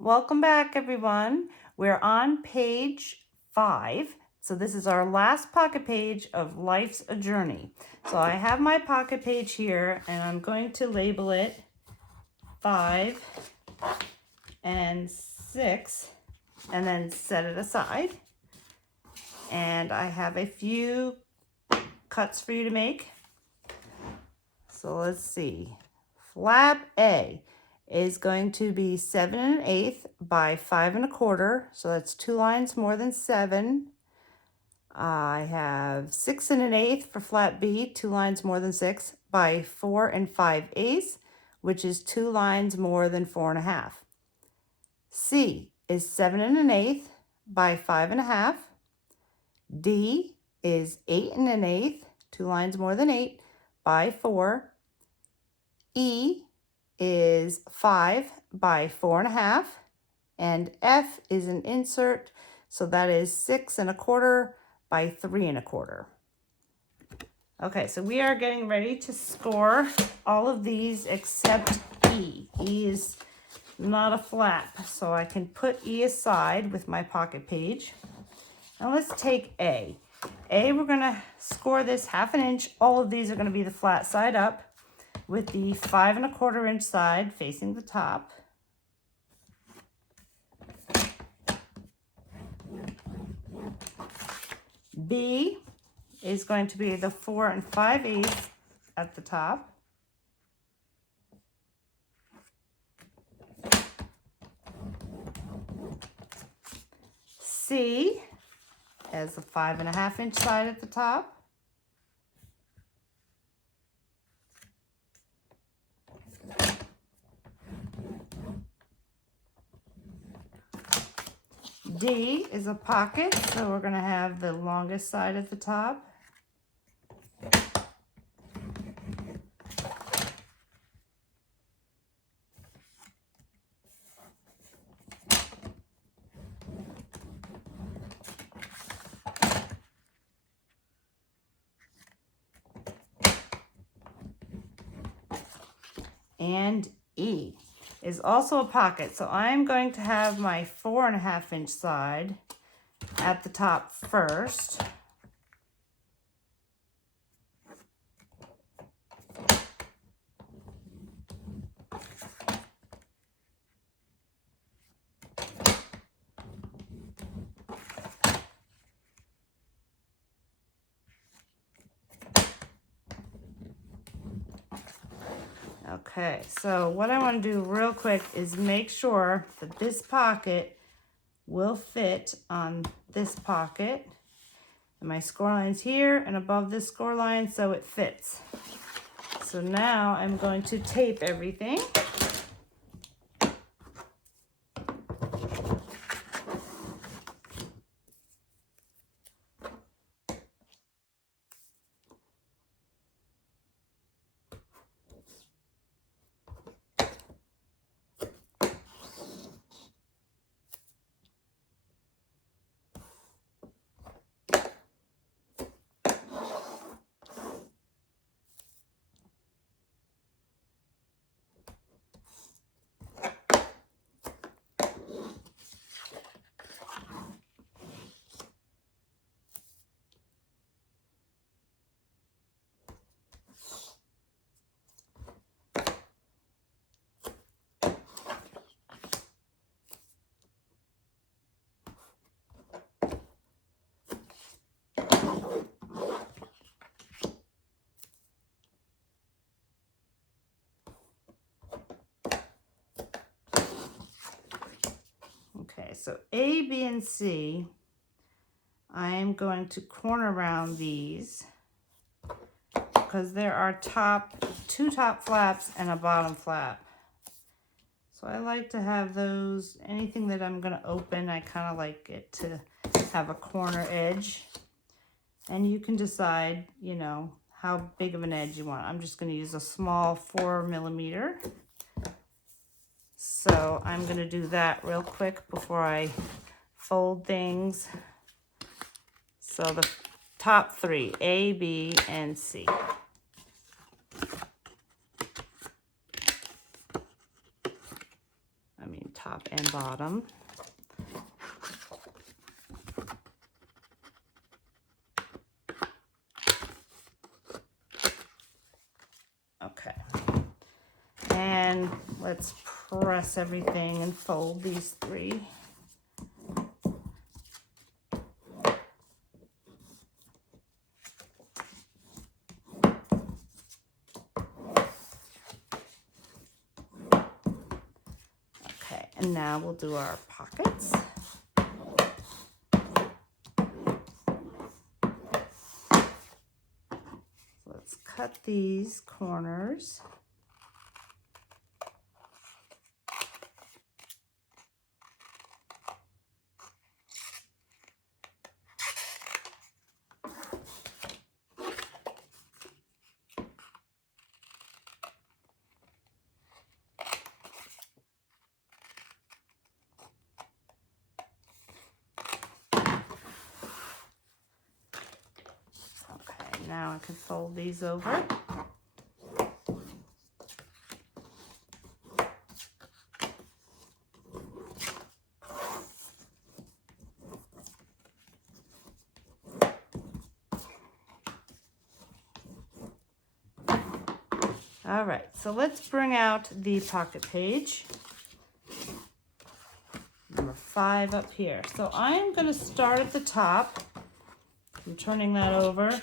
Welcome back, everyone. We're on page 5. So this is our last pocket page of Life's a Journey. So I have my pocket page here, and I'm going to label it 5 and 6, and then set it aside. And I have a few cuts for you to make. So let's see. Flap A is going to be 7 1/8 by 5 1/4. So that's 2 lines more than 7. I have 6 1/8 for flap B, 2 lines more than 6 by 4 5/8, which is 2 lines more than 4 1/2. C is 7 1/8 by 5 1/2. D is 8 1/8, 2 lines more than 8 by 4. E is 5 by 4 1/2, and F is an insert, so that is 6 1/4 by 3 1/4. Okay, so we are getting ready to score all of these except E. E is not a flap, so I can put E aside with my pocket page. Now let's take A. A, we're going to score this 1/2 inch. All of these are going to be the flat side up, with the 5 1/4 inch side facing the top. B is going to be the 4 5/8 at the top. C has the 5 1/2 inch side at the top. D is a pocket, so we're going to have the longest side at the top. And E is also a pocket, so I'm going to have my 4 1/2 inch side at the top first. Okay, so what I want to do real quick is make sure that this pocket will fit on this pocket. And my score line's here and above this score line, so it fits. So now I'm going to tape everything. Okay, so A, B, and C, I'm going to corner round these because there are two top flaps and a bottom flap. So I like to have those, anything that I'm going to open, I kind of like it to have a corner edge. And you can decide, you know, how big of an edge you want. I'm just going to use a small 4 millimeter. So I'm going to do that real quick before I fold things. So the top 3, A, B, and C. top and bottom. Okay. And let's press everything and fold these three. Okay, and now we'll do our pockets. Let's cut these corners. Okay, now I can fold these over. All right, so let's bring out the pocket page. Number 5 up here. So I'm going to start at the top. I'm turning that over.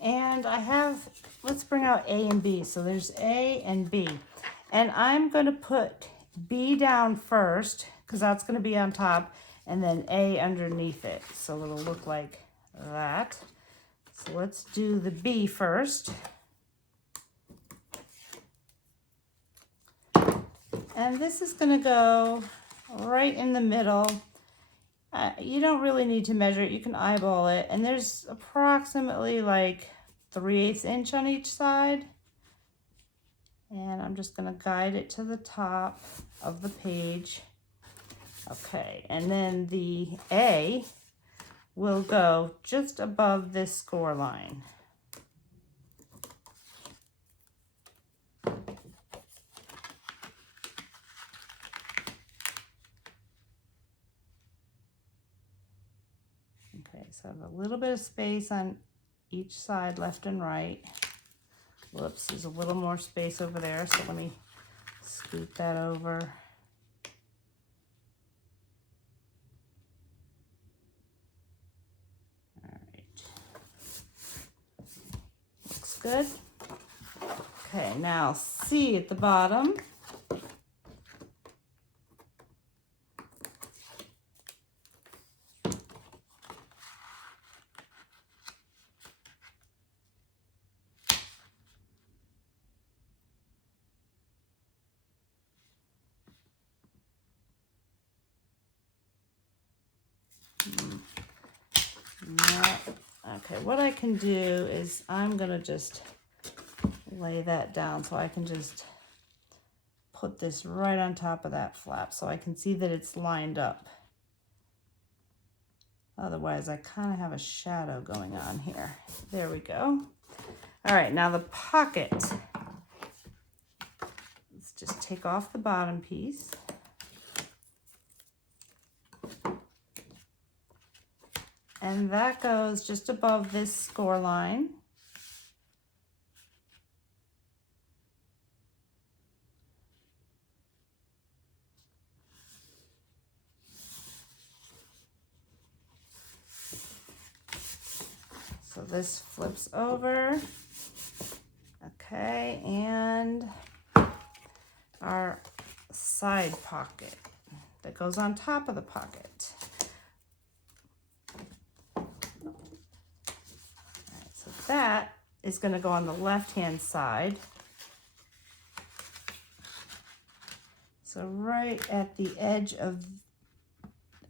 And I have, let's bring out A and B. So there's A and B. And I'm going to put B down first, because that's going to be on top, and then A underneath it. So it'll look like that. So let's do the B first. And this is going to go right in the middle. You don't really need to measure it. You can eyeball it. And there's approximately like 3/8 inch on each side. And I'm just going to guide it to the top of the page. Okay, and then the A will go just above this score line. Okay, so I have a little bit of space on each side, left and right. Whoops, there's a little more space over there, so let me scoot that over. All right. Looks good. Okay, now C at the bottom. Okay, what I can do is I'm gonna just lay that down so I can just put this right on top of that flap so I can see that it's lined up. Otherwise, I kind of have a shadow going on here. There we go. All right, now the pocket. Let's just take off the bottom piece. And that goes just above this score line. So this flips over. Okay, and our side pocket that goes on top of the pocket. That is going to go on the left-hand side. So right at the edge of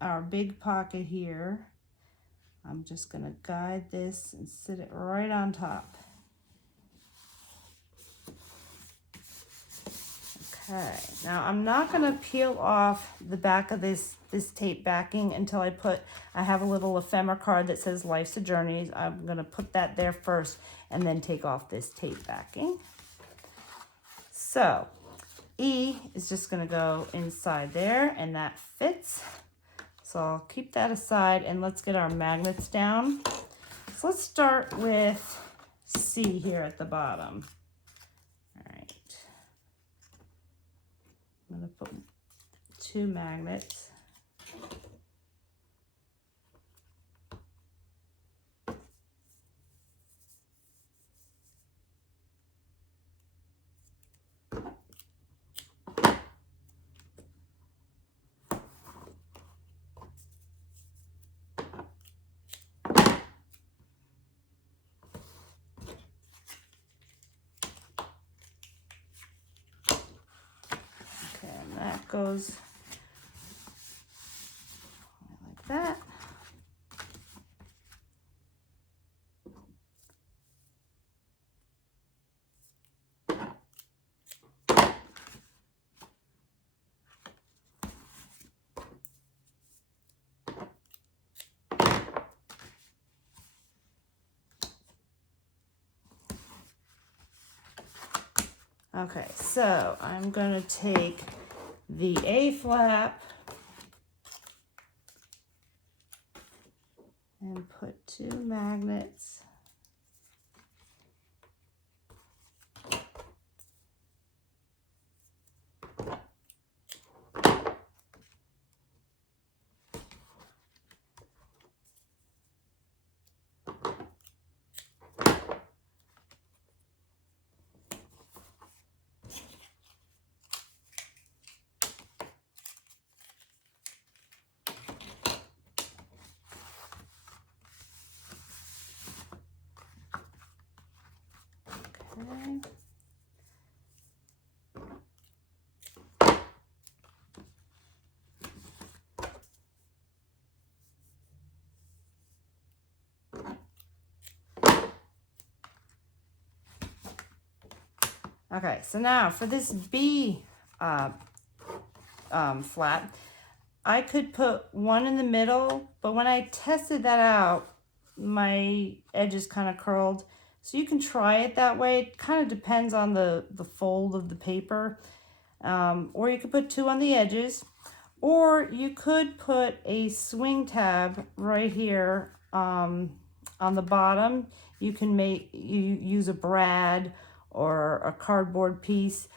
our big pocket here, I'm just going to guide this and sit it right on top. Okay, now I'm not going to peel off the back of this tape backing until I have a little ephemera card that says Life's a Journey. I'm going to put that there first and then take off this tape backing. So E is just going to go inside there, and that fits. So I'll keep that aside, and let's get our magnets down. So let's start with C here at the bottom. All right. I'm going to put 2 magnets. And that goes like that. Okay, so I'm going to take the A flap and put 2 magnets. Okay. Okay, so now for this B flap, I could put 1 in the middle, but when I tested that out, my edges kind of curled. So you can try it that way. It kind of depends on the fold of the paper. Or you could put 2 on the edges, or you could put a swing tab right here on the bottom. You can use a brad or a cardboard piece,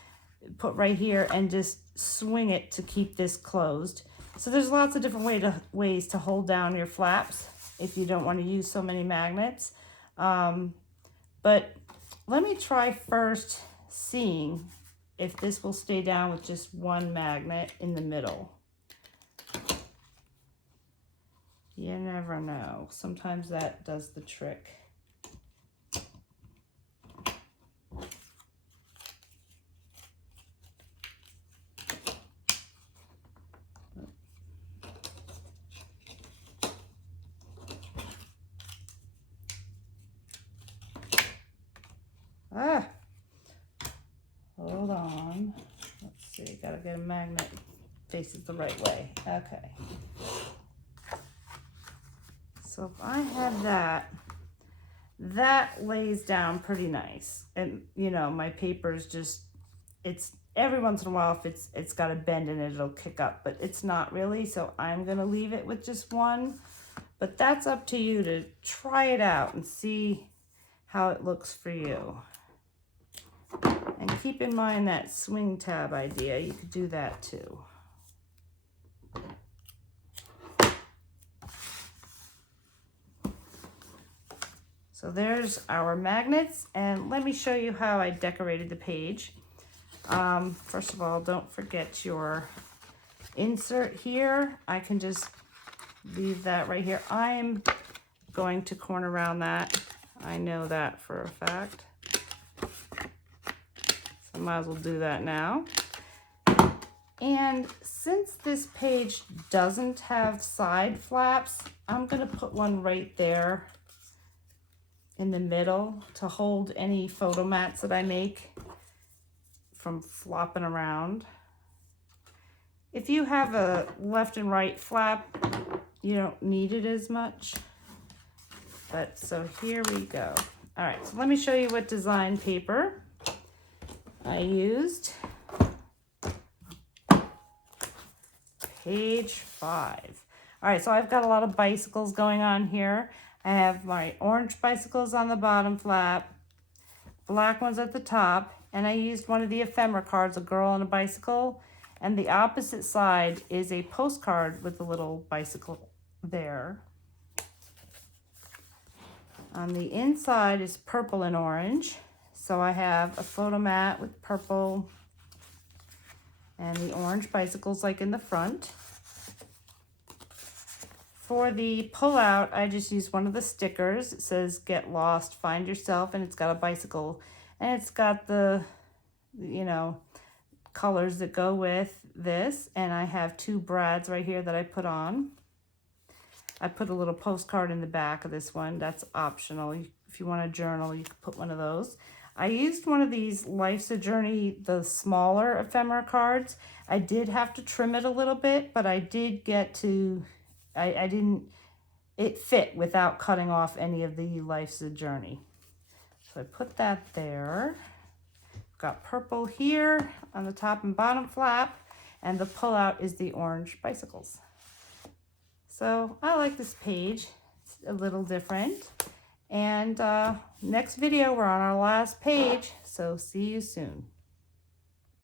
put right here and just swing it to keep this closed. So there's lots of different ways to hold down your flaps if you don't want to use so many magnets. But let me try first seeing if this will stay down with just 1 magnet in the middle. You never know. Sometimes that does the trick. Hold on. Let's see, gotta get a magnet faces the right way. Okay. So if I have that lays down pretty nice. And you know, my paper's just, it's every once in a while if it's got a bend in it, it'll kick up, but it's not really. So I'm gonna leave it with just 1, but that's up to you to try it out and see how it looks for you. And keep in mind that swing tab idea, you could do that too. So there's our magnets, and let me show you how I decorated the page. First of all, don't forget your insert here. I can just leave that right here. I'm going to corner round that. I know that for a fact. I might as well do that now. And since this page doesn't have side flaps, I'm going to put 1 right there in the middle to hold any photo mats that I make from flopping around. If you have a left and right flap, you don't need it as much. But so here we go. All right, so let me show you what design paper I used. page 5. All right, so I've got a lot of bicycles going on here. I have my orange bicycles on the bottom flap, black ones at the top, and I used one of the ephemera cards, a girl on a bicycle, and the opposite side is a postcard with a little bicycle there. On the inside is purple and orange, so I have a photo mat with purple and the orange bicycles like in the front. For the pullout, I just used one of the stickers. It says "Get Lost, Find Yourself," and it's got a bicycle, and it's got the, you know, colors that go with this. And I have 2 brads right here that I put on. I put a little postcard in the back of this one. That's optional. If you want a journal, you can put one of those. I used one of these Life's a Journey, the smaller ephemera cards. I did have to trim it a little bit, but I did get to, it fit without cutting off any of the Life's a Journey. So I put that there. Got purple here on the top and bottom flap, and the pullout is the orange bicycles. So I like this page. It's a little different. And next video, we're on our last page, so see you soon.